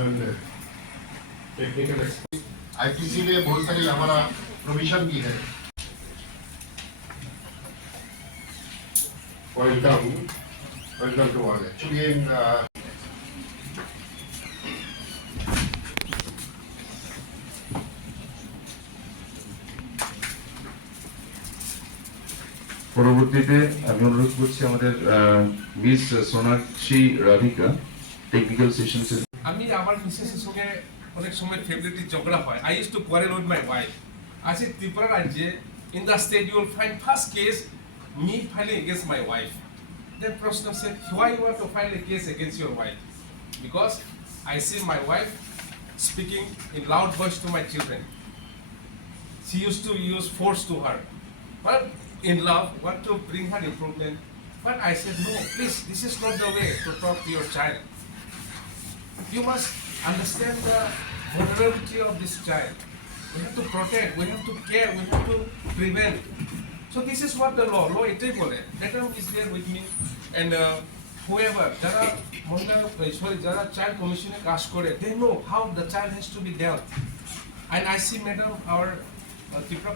and technical expertise. IPC ने बहुत सारी हमारा प्रोविजन भी है. Welcome to all. Actually, পরবর্তীতে আমি অনুরোধ করছি আমাদের miss Sonakshi Radhika technical session. আমি আমার মিসেসের সঙ্গে অনেক সময় ফেভারিটি ঝগড়া হয়। I used to quarrel with my wife. আজকে ত্রিপুরা রাজ্যে in the state you will find first case me filing against my wife. Then প্রশ্ন said, why you want to file a case against your wife? Because I see my wife speaking in loud voice to my children. She used to use force to her. But in love, want to bring her improvement. But I said, no, please, this is not the way to talk to your child. You must understand the vulnerability of this child. We have to protect, we have to care, we have to prevent. So this is what the law এটাই বলে. Madam is there with me, and whoever যারা child commission কাজ করে, they know how the child has to be dealt. And I see, madam, our Tripura